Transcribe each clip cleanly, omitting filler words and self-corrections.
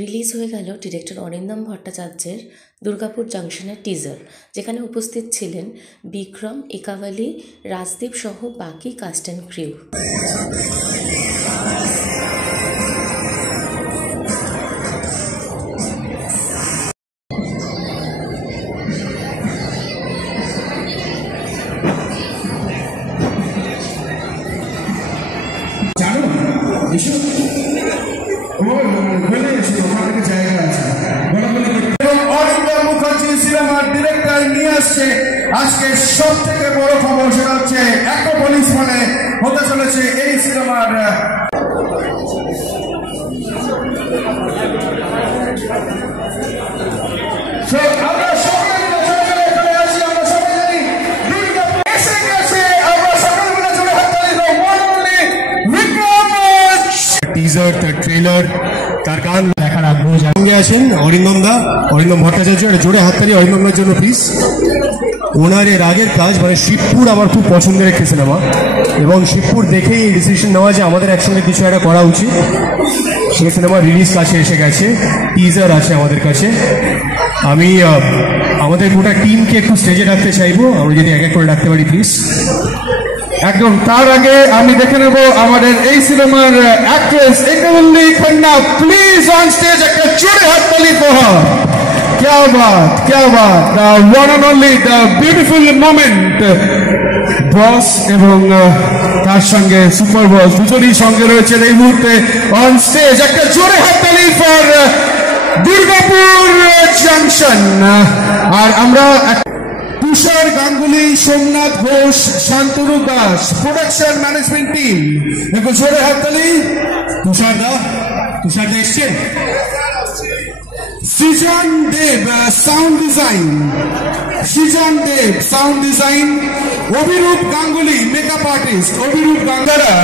Release হয়ে গেল director Arindam ভট্টাচার্যের দুর্গাপুর জাংশনের টিজার, যেখানে উপস্থিত ছিলেন বিক্রম, একাওয়ালি, রাজদীপ সহ বাকি কাস্ট অ্যান্ড ক্রিউ। আজকে সব থেকে বড় খবর সেটা হচ্ছে অ্যাক্রোপলিস মানে হতে চলেছে এই সিনেমার আমরা সবাই চলে আসি। আমরা সবাই জানি এসে গেছে। আমরা সকাল বেলা চলে টিজার, তার ট্রেলার, তার গান দেখার আগ্রহ সঙ্গে আছেন অরিন্দম ভট্টাচার্য। জোরে হাততালি অরিন্দমের জন্য প্লিজ। ওনার এর আগের কাজ মানে শিবপুর আমার খুব পছন্দের একটি সিনেমা, এবং শিবপুর দেখেই এই ডিসিশন নেওয়া যে আমাদের একসঙ্গে কিছু একটা করা উচিত। সেই সিনেমা রিলিজ কাছে এসে গেছে, টিজার আছে আমাদের কাছে। আমি আমাদের গোটা টিমকে একটু স্টেজে রাখতে চাইবো, আমরা যদি এক এক করে রাখতে পারি প্লিজ। একদম তার আগে আমি দেখে নেব আমাদের এই সিনেমার actress Ekawali Khanna, please on stage একটা জোরে হাততালি ফর হার। क्या बात, the one and only, the beautiful moment, বস এবং তার সঙ্গে সুপার বস দুজনই সঙ্গে রয়েছে এই মুহূর্তে অন স্টেজ। একটা জোরে হাততালি ফর দুর্গাপুর জাংশন। আর আমরা Tushar Ganguly, Somnath Ghosh, Shantanu Das, production management team, একটু জোরে হাততালি। তুষার দা এসছেন। Srijan Dev sound design, Abhirup Ganguly makeup artist. Abhirup Ganguly.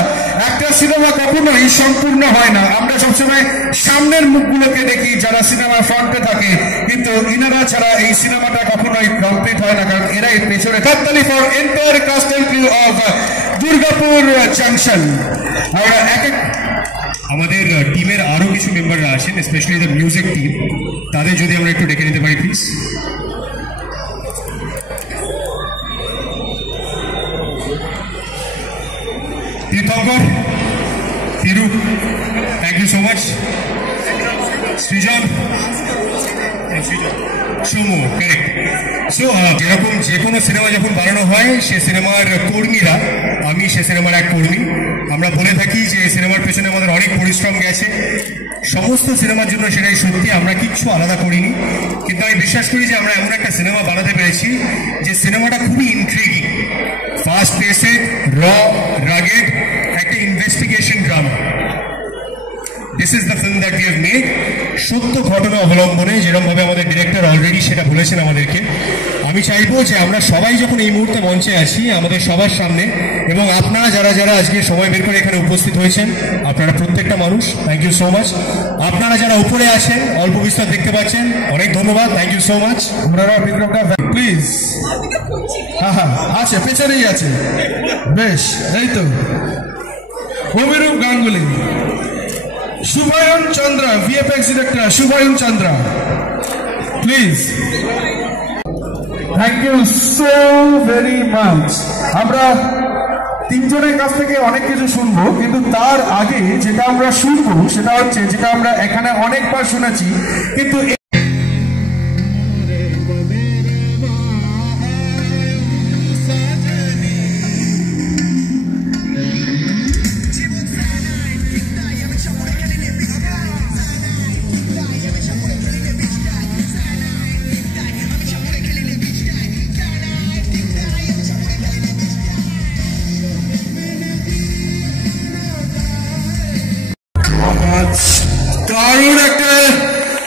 একটা সিনেমা কখনোই সম্পূর্ণ হয় না, আমরা সবসময় সামনের মুখগুলোকে দেখি যারা সিনেমা ফ্রন্টে থাকে, কিন্তু ইনারা ছাড়া এই সিনেমাটা কখনোই কমপ্লিট হয় না, কারণ এরাই পেছনে। হাততালি for entire cast and crew of Durgapur junction. আমরা আমাদের টিমের আরো কিছু মেম্বাররা আছেন, স্পেশালি দ্য মিউজিক টিম, তাদের যদি আমরা একটু ডেকে নিতে পারি please. Tirthankar, Thiru, thank you so much. Srijan, Somu, correct. So যেরকম যে কোনো সিনেমা যখন বানানো হয়, সে সিনেমার কর্মীরা, আমি সে সিনেমার এক কর্মী, আমরা বলে থাকি যে সিনেমার পেছনে আমাদের অনেক পরিশ্রম গেছে। সমস্ত সিনেমার জন্য সেটাই সত্যি, আমরা কিচ্ছু আলাদা করিনি, কিন্তু আমি বিশ্বাস করি যে আমরা এমন একটা সিনেমা বানাতে পেরেছি যে সিনেমাটা খুবই ইন্ট্রিগিং, ফাস্ট পেসেড, রাগেড, একটা investigation drama. This is the film that we have made. সত্য ঘটনা অবলম্বনে, যেরকমভাবে আমাদের ডিরেক্টর অলরেডি সেটা বলেছেন আমাদেরকে। আমি চাইবো যে আমরা সবাই যখন এই মুহূর্তে মঞ্চে আছি আমাদের সবার সামনে, এবং আপনারা যারা আজকে সময় বের করে এখানে উপস্থিত হয়েছেন, আপনারা প্রত্যেকটা মানুষ, থ্যাংক ইউ সো মাচ। আপনারা যারা উপরে আছেন, অল্প বিস্তর দেখতে পাচ্ছেন, অনেক ধন্যবাদ, থ্যাংক ইউ সো মাচ। আপনারা বিক্রমটা প্লিজ। হ্যাঁ আছে, পেছনেই আছে, বেশ, এই তো। Abhirup Ganguly, Shubhayan Chandra, VFX director Shubhayan Chandra, please. Thank you so very much. আমরা তিনজনের কাছ থেকে অনেক কিছু শুনবো, কিন্তু তার আগে যেটা আমরা শুনবো সেটা হচ্ছে যেটা আমরা এখানে অনেকবার শুনেছি, কিন্তু দারুণ একটা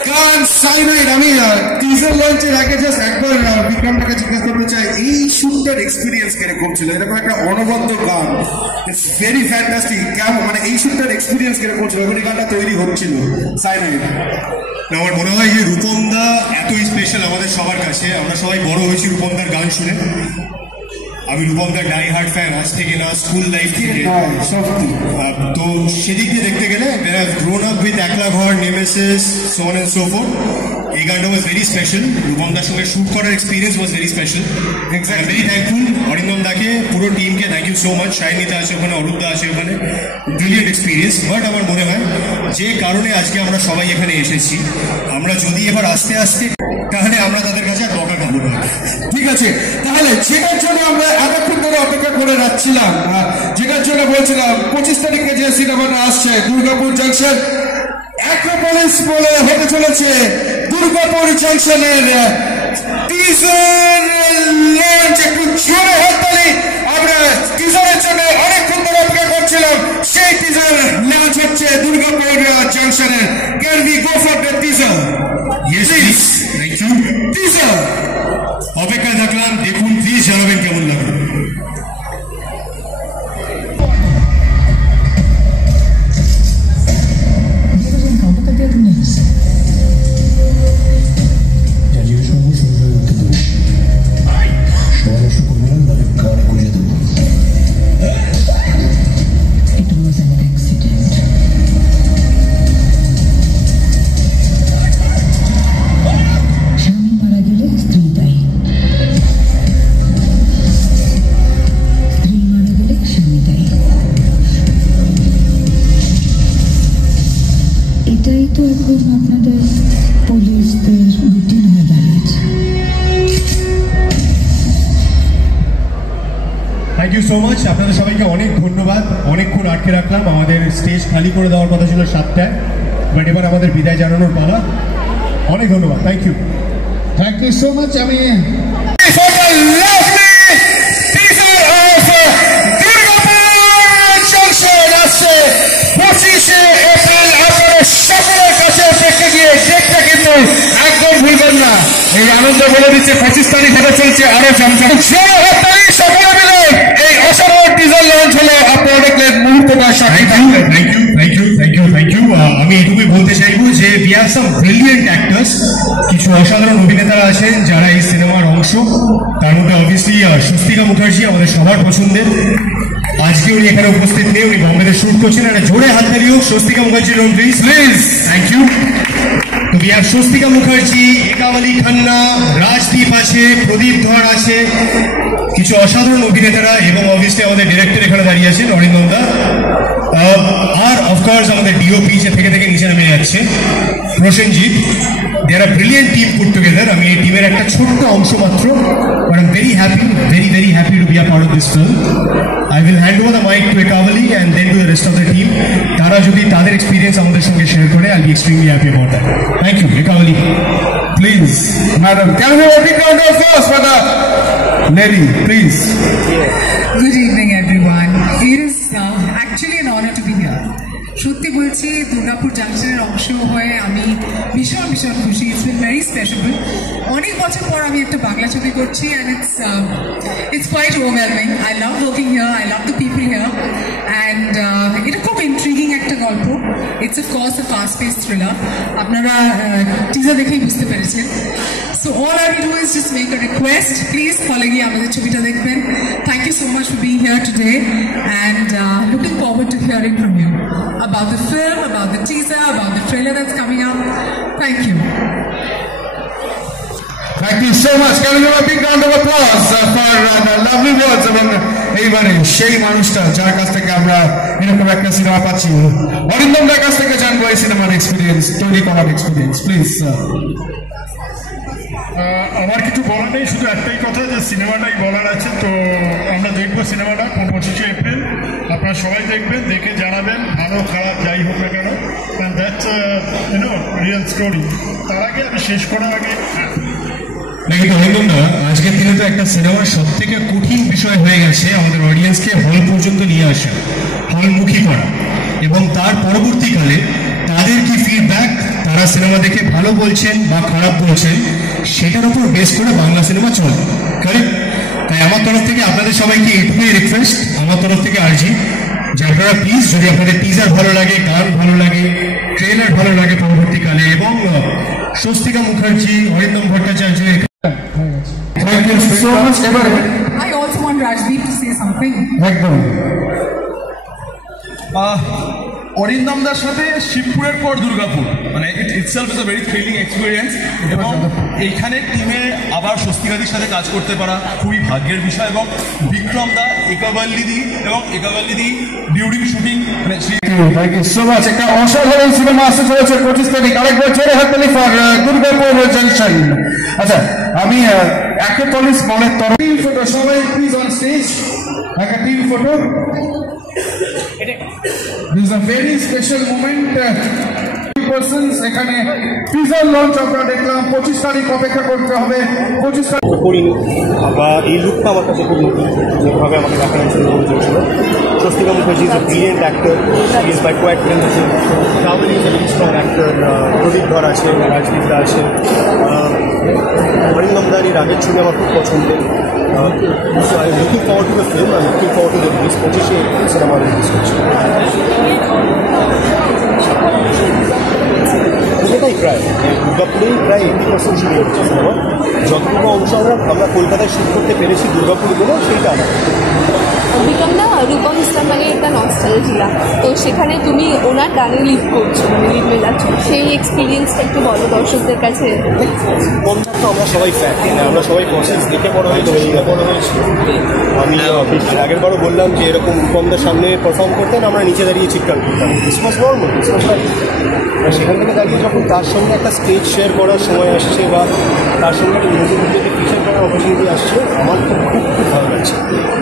গান সাইনাইড। আমি টিজার লঞ্চের আগে জাস্ট একবার বিক্রমটাকে জিজ্ঞাসা করতে চাই, এই শুটটার এক্সপিরিয়েন্স কিরকম ছিল? এরকম একটা অনবদ্য গান, ইটস ভেরি ফ্যান্টাস্টিক। কেমন মানে এই শুটটার এক্সপিরিয়েন্স কিরকম ছিল যখন এই গানটা তৈরি হচ্ছিল? সাইনাইড। আমার মনে হয় যে রূপমদা এতই স্পেশাল আমাদের সবার কাছে, আমরা সবাই বড় হয়েছি রূপমদার গান শুনে। আমি রূপমদার ডাই হার্ড ফ্যান আজ থেকে না, স্কুল লাইফ থেকে। তো সেদিক দিয়ে দেখতে গেলে grown up with Ekla Ghar, Nemesis, so on and so forth, এই গানটা ওয়াজ ভেরি স্পেশাল। রূপমদার সঙ্গে শুট করার experience was very special. Very thankful Arindam দাকে, পুরো টিমকে thank you so much. Shainita আছে ওখানে, অরূপদা আছে ওখানে, ব্রিলিয়েন্ট এক্সপিরিয়েন্স। বাট আমার মনে হয় যে কারণে আজকে আমরা সবাই এখানে এসেছি, আমরা যদি এবার আস্তে আস্তে, তাহলে আমরা তাদের কাছে টকা খাবো না। ঠিক আছে, তাহলে যেটার জন্য আমরা এতক্ষণ ধরে অপেক্ষা করে যাচ্ছিলাম, যেটার জন্য বলছিলাম 25 তারিখে যে সিনেমাটা আসছে দুর্গাপুর জাংশন অ্যাক্রোপলিস বলে হতে চলেছে, দুর্গাপুর জাংশনের টিজার লঞ্চ। একটু জোরে হাততালি। আমরা টিজারের জন্য অনেকক্ষণ ধরে অপেক্ষা করছিলাম, সেই টিজার লঞ্চ হচ্ছে দুর্গাপুর জাংশনের। Can we go for the teaser? Yes please, thank you. Teaser অপেক্ষায় থাকলাম, দেখুন প্লিজ জানাবেন কেমন লাগলো। এটাই তো এখন আপনাদের পুলিশদের রুটিন হয়ে দাঁড়িয়েছে। Thank you so much. আপনাদের সবাইকে অনেক ধন্যবাদ। অনেকক্ষণ আটকে রাখলাম, আমাদের স্টেজ খালি করে দেওয়ার কথা ছিল 7টায়, বাট এবার আমাদের বিদায় জানানোর পালা। অনেক ধন্যবাদ, thank you. Thank you so much. আমি সকলের কাছে দেখতে গিয়ে দেখতে কিন্তু একদম ভুলবেন না। এই আনন্দ বলে দিচ্ছে 25 তারিখ হতে চলছে আরো চমচম। সকলে মিলে এই অসাধারণ টিজার লঞ্চ হলো। আপনারা দেখলেন মুহূর্তটা সাক্ষী থাকলেন। Thank you, thank you, thank you, thank you. আমি এটুকুই বলতে চাইবো যে we have some brilliant actors, কিছু অসাধারণ অভিনেতারা আছেন যারা এই সিনেমার অংশ। তার মধ্যে অবভিয়াসলি স্বস্তিকা মুখার্জি আমাদের সবার পছন্দের। আজকে উনি এখানে উপস্থিত নেই, উনি বম্বেতে শুট করছেন। একটা জোরে হাততালি হোক স্বস্তিকা মুখার্জির জন্য প্লিজ, প্লিজ। Thank you. তো উই হ্যাভ স্বস্তিকা মুখার্জি, একাওয়ালি খান্না, রাজদীপ আছে, প্রদীপ ধর আছে, কিছু অসাধারণ অভিনেতারা, এবং অবভিয়াসলি আমাদের ডিরেক্টর এখানে দাঁড়িয়ে আছেন অরিন্দম দা। আর অফকোর্স আমাদের ডিওপি যে থেকে থেকে নিচে নেমে যাচ্ছে Prosenjit. They are a brilliant team put together. আমি এই টিমের একটা ছোট্ট অংশ মাত্র, but I am very happy, very very happy to be a part of this film. I will hand over the mic to Ekavali and then to the rest of the team. তারা যদি তাদের experience আমাদের সঙ্গে share করে, I'll be extremely happy about that. Thank you, Ekavali. Please, madam, can we have a big round of applause for the lady, please? Good evening, everyone. It is actually an honor to be here. সত্যি বলছি, দুর্গাপুর জাংশনের অংশ হয়ে আমি ভীষণ ভীষণ খুশি। It's been very special. অনেক বছর পর আমি একটা বাংলা ছবি করছি, and it's quite overwhelming. I love working here, I love the people here, and এটা খুব ইন্ট্রিগিং একটা গল্প। It's of course a fast pace thriller. আপনারা টিজার দেখেই বুঝতে পেরেছেন। So all I will do is just make a request. Please follow me আমাদের ছবিটা দেখবেন। Thank you so much for being here today, and looking forward to hearing from you about the film, about the teaser, about the trailer that's coming up. Thank you. Thank you so much. Can we have a big round of applause for the lovely words এবং এইবারে সেই মানুষটা যার কাছ থেকে আমরা এরকম একটা সিনেমা পাচ্ছি, অরিন্দম দার কাছ থেকে জানবো এই সিনেমার এক্সপিরিয়েন্স, তৈরি করার এক্সপিরিয়েন্স। Please sir. আমার কিছু বলার নেই, শুধু একটাই কথা যে সিনেমাটাই বলার আছে। তো আমরা দেখবো সিনেমাটা 25শে এপ্রিল। আপনারা সবাই দেখবেন, দেখে জানাবেন ভালো খারাপ যাই হোক না কেন। That's real story. তার আগে আমি শেষ করার আগে অরিন্দম দা, আজকের দিনে তো একটা সিনেমার সব থেকে কঠিন বিষয় হয়ে গেছে আমাদের অডিয়েন্সকে হল পর্যন্ত নিয়ে আসা, হলমুখী করা, এবং তার পরবর্তীকালে তাদের কি ফিডব্যাক, তারা সিনেমা দেখে ভালো বলছেন বা খারাপ বলছেন, সেটার উপর বেস করে বাংলা সিনেমা চলে, কারেক্ট? তাই আমার তরফ থেকে আপনাদের সবাইকে এইটুকুই রিকোয়েস্ট, আমার তরফ থেকে আর্জি যে আপনারা প্লিজ, যদি আপনাদের টিজার ভালো লাগে, গান ভালো লাগে, ট্রেলার ভালো লাগে পরবর্তীকালে, এবং Swastika Mukherjee, Arindam Bhattacharya, Thank you so much. I also want Rajdeep একদম অরিন্দমদার সাথে শিবপুরের পর দুর্গাপুর, মানে it itself is a very thrilling experience, এবং এইখানে টিমে আবার স্বস্তিকাদির সাথে কাজ করতে পারা খুবই ভাগ্যের বিষয়। এবং বিক্রম দা, একাবাল্লিদি এবং একাবাল্লিদি ডিউরিং শুটিং, মানে থ্যাংক ইউ সো মাচ। একটা অসাধারণ সিনেমা আসতে চলেছে 25 তারিখ। আরেকবার জোরে হাততালি ফর দুর্গাপুর জাংশন। আচ্ছা, আমি অ্যাক্রোপলিস মলের তরফ টিম ফটো, সবাই প্লিজ অন স্টেজ, একটা team photo. This is a very special moment. Persons এখানে টিজার লঞ্চ আমরা দেখলাম, 25 তারিখ অপেক্ষা করতে হবে। 25 তারিখ করিনি বা এই লুকটা আমার কাছে খুব নতুন, যেভাবে আমাকে দেখানো শুরু করে চলছিল। Swastika Mukherjee is a brilliant actor, is my co-actor, travel is a very strong actor, Pradip Dhar আছে, রাজদীপদা আছে, অরিন্দমদার এই রাগের ছবি আমার খুব পছন্দের। I am looking forward to the film, I am looking forward to the release. 25শে সিনেমা রিলিজ হচ্ছে। এটাই প্রায় দুর্গাপুরেই প্রায় 80% শুরু হচ্ছে সিনেমা। যতটুকু অংশ আমরা কলকাতায় শুট করতে পেরেছি দুর্গাপুর বলে সেইটা আমার বিক্রমদা, রূপম ইসলাম মানে একটা নস্টালজিয়া, তো সেখানে তুমি ওনার গানে লিড করছো, মানে লিড মেলাচ্ছ, সেই এক্সপিরিয়েন্সটা একটু বলো দর্শকদের কাছে। রূপমদার তো আমরা সবাই ফ্যান, আমরা সবাই প্রসেস দেখে বড় হয়তো বড় হয়েছি। আমি আগের বারও বললাম যে এরকম রূপমদার সামনে পারফর্ম করতেন, আমরা নিচে দাঁড়িয়ে চিৎকার করতাম, ক্রিসমাস নর্মাল, ক্রিসমাস বাড়ি। সেখান থেকে দাঁড়িয়ে যখন তার সঙ্গে একটা স্টেজ শেয়ার করার সময় আসছে বা তার সঙ্গে একটা মিউজিক ভিডিওতে ফিচার করার অপরচুনিটি আসছে, আমার তো খুব খুব ভালো লাগছে।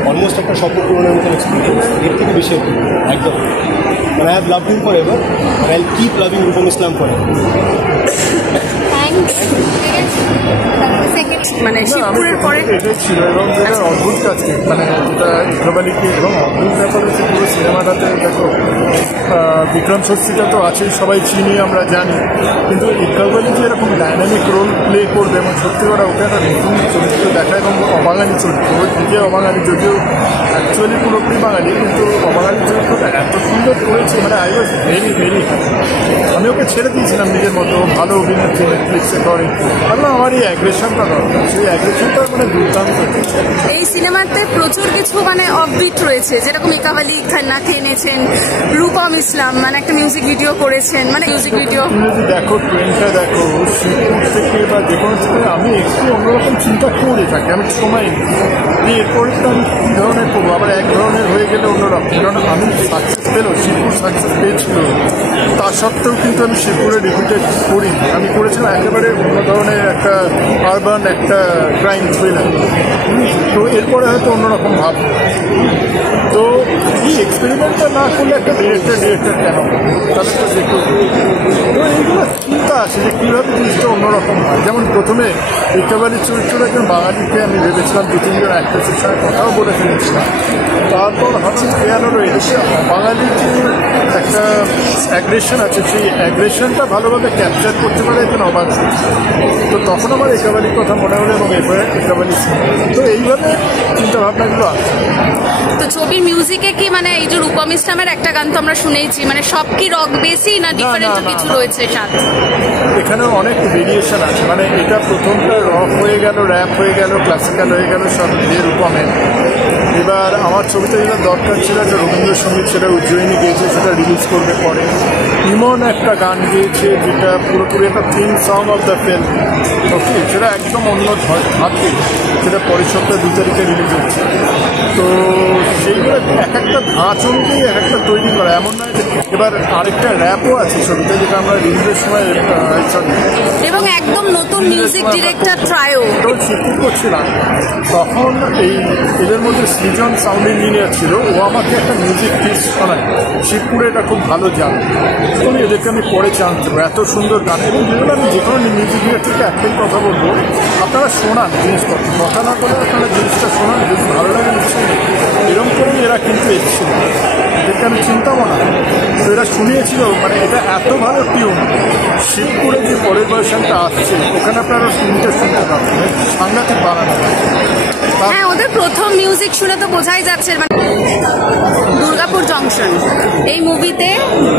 অলমোস্ট একটা স্বপ্ন পূরণের মতন এক্সপিরিয়েন্স, এর থেকে বেশি একদম। মানে I have loved him forever, I will keep loving Rupam Islam forever. মানে শিবপুরের পরে এটাই ছিল, এবং যেটা অদ্ভুত কাজকে, মানে যেটা ইকবালিকে, এবং অদ্ভুত ব্যাপার হচ্ছে পুরো সিনেমাটাতে দেখো বিক্রম স্বস্তিকা তো আছেই, সবাই চিনি, আমরা জানি, কিন্তু ইকবালি যে এরকম ডাইনামিক রোল প্লে করবে, এবং সত্যি করে ওকে একটা নতুন চরিত্র দেখা, এবং অবাঙালি চরিত্র, ওই দিকে অবাঙালি, যদিও অ্যাকচুয়ালি পুরোপুরি বাঙালি, কিন্তু অবাঙালি চরিত্রটা এত সুন্দর করেছে, মানে I was very very happy. আমি ওকে ছেড়ে দিয়েছিলাম নিজের মতো, ভালো অভিনেত্রী, নেটফ্লিক্সে করে, ভাবলাম আমার এই অ্যাগ্রেশনটা দরকার, সেই অ্যাগ্রেশনটা মানে দুর্দান্ত। এই সিনেমাতে প্রচুর কিছু মানে অফবিট রয়েছে, যেরকম ইকাবালি খান্নাকে এনেছেন, রূপম ইসলাম মানে একটা মিউজিক ভিডিও করেছেন, মানে মিউজিক ভিডিও তুমি যদি দেখো ট্রেনটা দেখো শিবপুর থেকে বা যে কোনো থেকে, আমি একটু অন্যরকম চিন্তা করে থাকি, আমি সময় নিই এরপরে তো আমি কী ধরনের করবো, আবার এক ধরনের হয়ে গেলে অন্যরকম। কারণ আমি সাকসেস পেলেও, শিবপুর সাকসেস পেয়েছিল, তা সত্ত্বেও কিন্তু আমি শিবপুরে রিপিটেড করি, আমি করেছিলাম একেবারে অন্য ধরনের একটা আরবান একটা ক্রাইম থ্রিলার। তো এরপরে হয়তো অন্যরকম ভাব। তো এই এক্সপেরিমেন্টটা না করলে একটা ডিরেক্টর কেন, তাহলে তো যে কেউ। তো এইগুলো চিন্তা আসে যে কীভাবে জিনিসটা অন্যরকম হয়। যেমন প্রথমে ইকবালির চরিত্রটা একজন বাঙালিকে আমি ভেবেছিলাম, 2-3 জন অ্যাক্ট্রেসের সঙ্গে কথাও বলে ফেলেছিলাম। তারপর হঠাৎ খেয়াল হলো এদেশে বাঙালির যে একটা অ্যাগ্রেশন আছে, সেই অ্যাগ্রেশনটা ভালোভাবে ক্যাপচার করতে পারে একজন অবাক। তো তখন আমার ইকবালির কথা মনে হলো, এবং এরপরে ইকবালি। তো এইভাবে চিন্তাভাবনাগুলো আছে। তো ছবির মিউজিকে কি মানে এই যে রূপম ইসলামের একটা গান তো আমরা শুনেইছি, মানে সব কি রক বেসি না ডিফারেন্ট কিছু রয়েছে সাথে? এখানে অনেক ভেরিয়েশন আছে, মানে এটা প্রথমটা রক হয়ে গেল, র্যাপ হয়ে গেল, ক্লাসিক্যাল হয়ে গেল, সব দিয়ে রূপমের। এবার আমার ছবিতে যেটা দরকার ছিল একটা রবীন্দ্রসঙ্গীত, সেটা উজ্জয়িনী গেয়েছে, সেটা রিলিজ করবে পরে। ইমন একটা গান গেয়েছে যেটা পুরোপুরি একটা theme song of the film, okay, সেটা একদম অন্য হাতে, সেটা পরের সপ্তাহে 2 তারিখে রিলিজ হচ্ছে। তো সেইগুলো এক একটা ধাঁচ অনুযায়ী এক একটা তৈরি করা, এমন নয় যে। এবার আরেকটা র্যাপও আছে ছবিতে, যেটা আমরা রিলিজের সময় এবং একদম নতুন মিউজিক ডিরেক্টর ট্রায়ো শুটিং করছিলাম, তখন এই এদের মধ্যে সৃজন সাউন্ড ইঞ্জিনিয়ার ছিল, ও আমাকে একটা মিউজিক পিস শোনায়, শিবপুরে এটা খুব ভালো জান, তখন এদেরকে আমি পরে চান্স দেবো, এত সুন্দর গান। এবং যেগুলো আমি যে কোনো মিউজিক ডিরেক্টরকে একটাই কথা বলবো, আপনারা শোনান জিনিসপত্র, কথা না করে আপনারা জিনিসটা শোনান, যদি ভালো লাগে নিশ্চয়ই। এরকম করেই এরা কিন্তু এসেছিল, এদেরকে আমি চিন্তাও না, তো এরা শুনিয়েছিল, মানে এটা এত ভালো টিউন, শিবপুরে যে পরের ভার্সনটা আসছে ওখানে আপনারা শুনতে পাবেন, সাংঘাতিক বানানো। হ্যাঁ, ওদের প্রথম মিউজিক শুনে তো বোঝাই যাচ্ছে। মানে দুর্গাপুর জংশন এই মুভিতে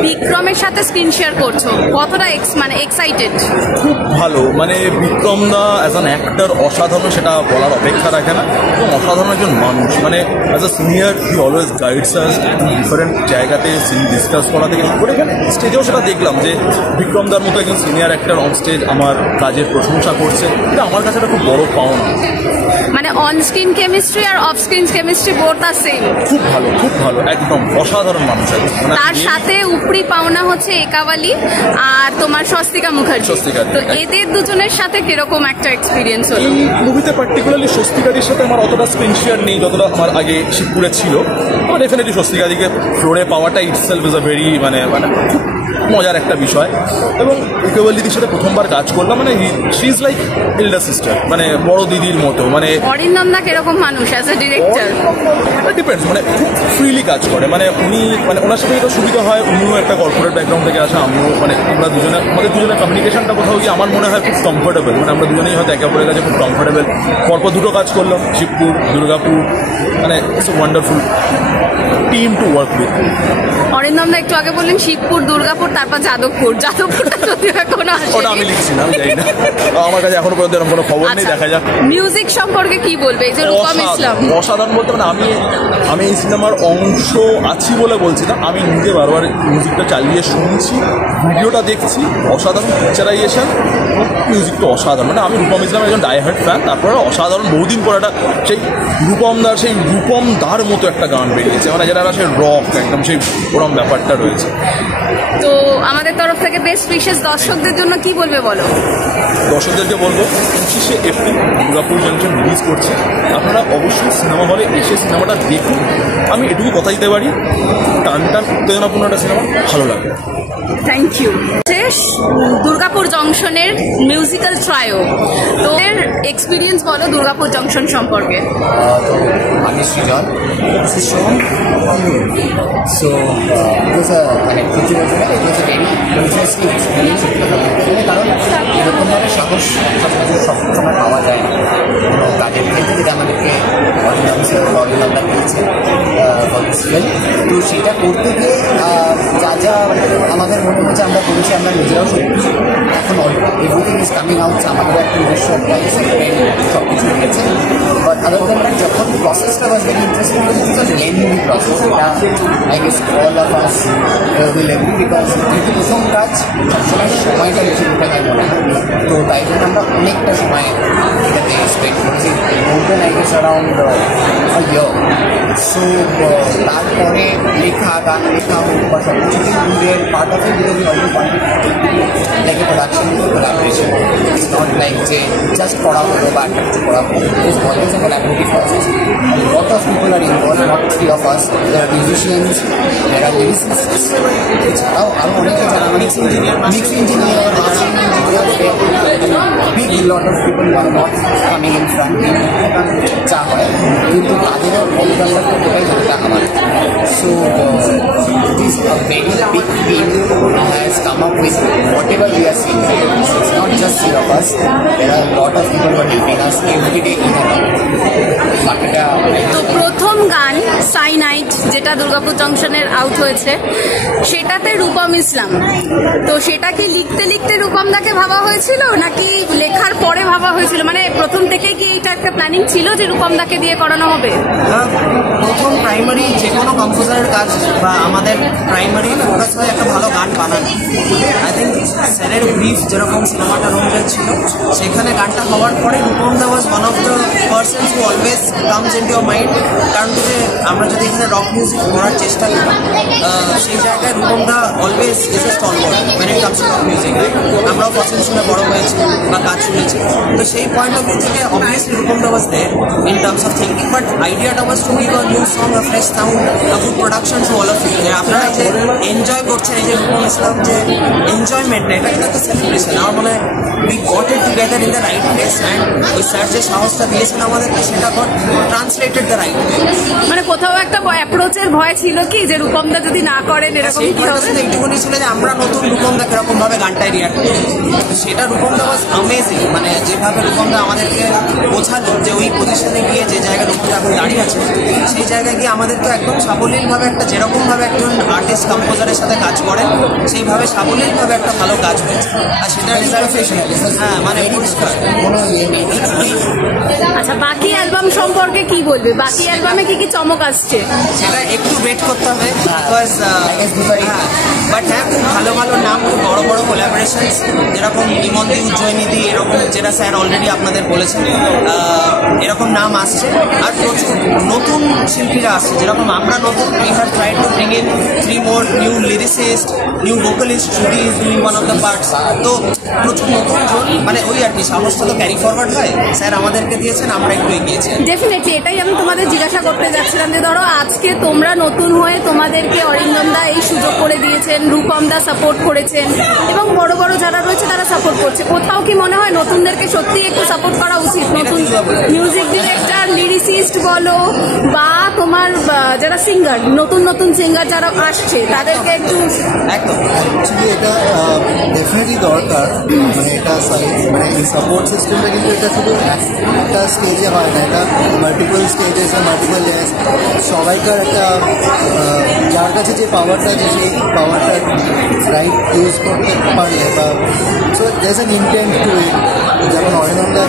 বিক্রমের সাথে স্ক্রিন শেয়ার করছো, কতটা মানে এক্সাইটেড? খুব ভালো, মানে বিক্রম দা অ্যাজ অ্যান অ্যাক্টর অসাধারণ, সেটা বলার অপেক্ষা রাখে না, এবং অসাধারণ একজন মানুষ। মানে as a senior he always guides us different জায়গাতে সিন ডিসকাস করা থেকে শুরু করে এখানে স্টেজেও সেটা দেখলাম যে বিক্রম দার মতো একজন সিনিয়র অ্যাক্টর অন স্টেজ আমার কাজের প্রশংসা করছে, এটা আমার কাছে একটা খুব বড় পাওনা। মানে অন স্ক্রিন কেমিস্ট্রি আর off screen chemistry both are same. খুব ভালো, খুব ভালো, একদম অসাধারণ মানুষ। তার সাথে উপরি পাওনা হচ্ছে একাওয়ালি আর তোমার স্বস্তিকা মুখার্জি। তো এদের দুজনের সাথে কিরকম একটা এক্সপিরিয়েন্স হলো? এই মুভিতে পার্টিকুলারলি স্বস্তিকাদির সাথে আমার অতটা স্ক্রিন শেয়ার নেই যতটা আমার আগে শিবপুরে ছিল। আমার ডেফিনেটলি স্বস্তিকাদিকে ফ্লোরে পাওয়াটা ইটসেলফ ইজ আ ভেরি মানে খুব মজার একটা বিষয়। এবং একাওয়ালিদির সাথে প্রথমবার কাজ করলাম, মানে she is like elder sister, মানে বড় দিদির মতো। মানে অরিন্দম দা কিরকম মানুষ অ্যাজ এ ডিরেক্টর? ডিপেন্ডস, মানে খুব ফ্রিলি কাজ করে। মানে উনি মানে ওনার সাথে এটা সুবিধা হয়, উনিও একটা কর্পোরেট ব্যাকগ্রাউন্ড থেকে আসা, আমিও মানে আমরা দুজনে আমাদের দুজনের কমিউনিকেশনটা কোথাও গিয়ে আমার মনে হয় খুব কমফোর্টেবল। মানে আমরা দুজনেই হয়তো একে অপরের কাছে খুব কমফোর্টেবল। পরপর দুটো কাজ করলাম, শিবপুর, দুর্গাপুর, মানে it's a wonderful team to work with. Arindam da একটু আগে বললেন শিবপুর, দুর্গাপুর, তারপর যাদবপুর। যাদবপুরটা যদিও এখনো আসেনি। ওটা আমি লিখছি না, জানি না, আমার কাছে এখনো পর্যন্ত এরকম কোনো খবর নেই, দেখা যাক। মিউজিক সম্পর্কে কি বলবে এই যে রূপম ইসলাম? অসাধারণ বলতে মানে আমি এই সিনেমার অংশ আছি বলে বলছি না, আমি নিজে বারবার মিউজিকটা চালিয়ে শুনছি, ভিডিওটা দেখছি, অসাধারণ পিকচারাইজেশন এবং মিউজিকটা অসাধারণ। মানে আমি রূপম ইসলামের একজন ডাইহার্ট ফ্যান। তারপরে অসাধারণ বহুদিন পর একটা সেই রূপম দার মতো একটা গান বেরিয়েছে, মানে যেটা সেই রক একদম সেই ওরম ব্যাপারটা রয়েছে। তো আমাদের তরফ থেকে বেস্ট উইশেস দর্শকদের জন্য কি বলবে বলো? দর্শকদেরকে বলবো 25শে এপ্রিল দুর্গাপুর জংশন রিলিজ করছে, আপনারা অবশ্যই সিনেমা হলে এসে সিনেমাটা দেখুন। আমি এটুকু কথা দিতে পারি, টান উত্তেজনাপূর্ণ একটা সিনেমা, ভালো লাগবে। Thank you. দুর্গাপুর জংশনের মিউজিক্যাল ট্রায়ো, তো এর এক্সপিরিয়েন্স বলো দুর্গাপুর জংশন সম্পর্কে। আমি Srijan, so it was a মানে কিছু বছর it was a very interesting experience, কারণ এরকমভাবে সাহস সবসময় পাওয়া যায় না কাজের ক্ষেত্রে, যেটা আমাদেরকে অরিন্দমদা পেয়েছে তো সেটা করতে গিয়ে যা আমাদের মনে হচ্ছে আমরা করেছি, আমরা নিজেরাও সত্যি এখন এভরিথিং ইজ কামিং আউট, আমাদের একটা নিজস্ব সব কিছু রয়েছে। বাট আদার দ্যান দ্যাট যখন প্রসেসটা was very interesting, lengthy process, এটা I guess all of us will agree, because যেহেতু প্রথম কাজ সবসময় সময়টা বেশি দিতে হয় মনে হয়, তো তাই জন্য আমরা অনেকটা সময় এটাতে স্পেন্ড করেছি, more I guess around year. So তারপরে গান লেখা হোক বা সব কিছু part of it because already like a production collaboration, it's not like যে জাস্ট পড়া হলো বা একটা কিছু পড়া হলো, it's always a collaborative process. Lot of people are involve, not three of us, there are musicians, there are lyricists, এছাড়াও আরও অনেকে যারা mix engineer big lot of people are not coming in front, যা হয় কিন্তু তাদেরও অবদানটা কতটাই যেটা আমার। So this very big team has come up with whatever we are seeing here. It's not just three of us. There are a lot of people who are helping us every day in and out. তো প্রথম গান cyanide যেটা Durgapur জংশনের out হয়েছে, সেটাতে রূপম ইসলাম, তো সেটা কি লিখতে লিখতে রূপমদাকে ভাবা হয়েছিল নাকি লেখার পরে ভাবা হয়েছিল? মানে প্রথম থেকে কি এটা একটা প্ল্যানিং ছিল যে রূপমদাকে দিয়ে করানো হবে? প্রথম প্রাইমারি যে কোনো কম্পোজারের কাজ বা আমাদের প্রাইমারি ফোকাস হয় একটা ভালো গান বানানো। আই থিঙ্ক স্যারের ব্রিফ যেরকম সিনেমাটা রোমে ছিল, সেখানে গানটা হওয়ার পরে রূপমদা was one of the persons who always comes into your mind. কারণ যে আমরা যদি এখানে রক মিউজিক করার চেষ্টা করি, সেই জায়গায় রূপমদা always is a stalwart when it comes to rock music. আমরাও পছন্দ শুনে বড় হয়েছি বা কাজ শুনেছি, তো সেই পয়েন্ট অফ ভিউ থেকে অবভিয়াসলি রূপমদা was there in terms of thinking, but আইডিয়াটা was to give a new song, a fresh sound, a good production to all of you. আপনারা যে এনজয় করছেন, এই যে রূপম ইসলাম যে এনজয়মেন্টটা, এটা কিন্তু একটা সেলিব্রেশন। আমার মনে হয় we got it together in the right place, and ওই স্যার যে সাহসটা দিয়েছেন আমাদেরকে, সেটা goat translated the right way. মানে কোথাও একটা অ্যাপ্রোচের ভয় ছিল কি যে রূপমদা যদি না করেন এরকম কি হবে? এইটুকুনি ছিল যে আমরা নতুন রূপমদা কিরকম ভাবে গানটায় রিয়াক্ট করি। সেটা রূপমদা ওয়াজ অ্যামেজিং, মানে যেভাবে রূপমদা আমাদেরকে বোঝালো যে ওই পজিশনে গিয়ে যে জায়গায় রূপমদা এখন দাঁড়িয়ে আছে সেই জায়গায় গিয়ে আমাদেরকে একদম সাবলীলভাবে একটা যেরকমভাবে একজন আর্টিস্ট কম্পোজারের সাথে কাজ করেন সেইভাবে সাবলীলভাবে একটা ভালো কাজ হয়েছে, আর সেটা রেজাল্ট হ্যাঁ মানে পরিষ্কার কোনো ইয়ে নেই। আচ্ছা, বাকি অ্যালবাম সম্পর্কে কি বলবে? বাকি অ্যালবামে কি কি চমক আসছে? সেটা একটু ওয়েট করতে হবে, বিকজ বাট হ্যাঁ খুব ভালো ভালো নাম, খুব বড় বড় কোলাবোরেশনস, যেরকম ইমন্দি উজ্জয়িনীদি এরকম যেটা স্যার অলরেডি আপনাদের বলেছেন, এরকম নাম আসছে। আর প্রচুর নতুন শিল্পীরা আসছে, যেরকম আমরা নতুন, we have tried to bring in 3 more new lyricist, new vocalist, Shruti is doing one of the parts. তো প্রচুর নতুন জন, মানে ওই আর কি সাহসটা তো ক্যারি ফরওয়ার্ড হয়, স্যার আমাদেরকে দিয়েছেন, আমরা একটু এগিয়েছি। ডেফিনেটলি এটাই আমি তোমাদের জিজ্ঞাসা করতে যাচ্ছিলাম যে ধরো আজকে তোমরা নতুন হয়ে তোমাদেরকে অরিন্দম দা এই সুযোগ করে দিয়েছেন, রূপম দা সাপোর্ট করেছেন এবং বড় বড় যারা রয়েছে তারা সাপোর্ট করছে। কোথাও কি মনে হয় নতুনদেরকে সত্যি একটু সাপোর্ট করা উচিত? নতুন মিউজিক ডিরেক্টর, লিরিসিস্ট বলো বা তোমার যারা সিঙ্গার, নতুন নতুন সিঙ্গার যারা আসছে তাদেরকে একটু অ্যাকচুয়ালি এটা ডেফিনেটলি দরকার। মানে এটা মানে এই সাপোর্ট সিস্টেমটা কিন্তু এটা শুধু একটা স্টেজে হয় না, এটা মাল্টিপল স্টেজেস আর মাল্টিপল লেয়ার্স। সবাইকার একটা যার কাছে যে পাওয়ারটা আছে সেই পাওয়ারটা রাইট ইউজ করতে পারলে বা so there an intent to it. যেমন অরিন্দমদা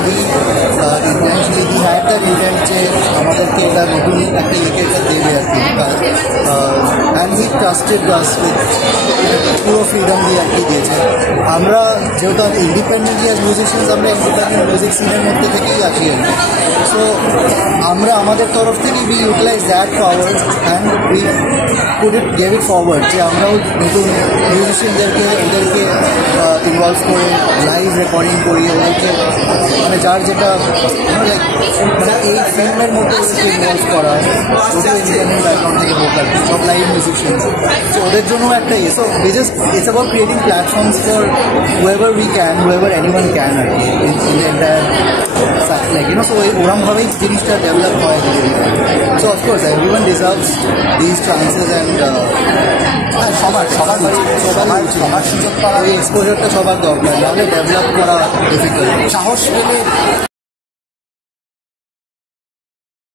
intentionally he had that intent যে আমাদেরকে এটা নতুন একটা ইকেটা দেবে আর কি, and he trusted us with পুরো ফ্রিডম দিয়ে আর কি দিয়েছে। আমরা যেহেতু ইন্ডিপেন্ডেন্টলি অ্যাজ মিউজিশিয়ানস, আমরা ইন্ডিপেন্ডেন্ট মিউজিক সিনের মধ্যে থেকেই আসি আর কি। সো আমরা আমাদের তরফ থেকে we utilise that power and we put it gave it forward যে আমরাও নতুন মিউজিশিয়ানদেরকে ওদেরকে ইনভলভ করে লাইভ রেকর্ডিং করি, ওদেরকে মানে যার যেটা লাইক মানে এই ফিল্মের মধ্যে ওদেরকে ইনভলভ করা, ওদের ইন্ডিপেন্ডেন্ট ব্যাকগ্রাউন্ড থেকে ভোকাল সব লাইভ মিউজিশিয়ান। সো ওদের জন্য একটা ইয়ে, so we just it's about creating platforms for whoever we can, whoever anyone can আর কি in the entire like you know, so ওরম ভাবেই জিনিসটা ডেভেলপ হয়। So of course everyone deserves these chances and সবার সুযোগ পাওয়ার এই এক্সপোজারটা সবার দরকার, নাহলে ডেভেলপ করা ডিফিকাল্ট। সাহস পেলে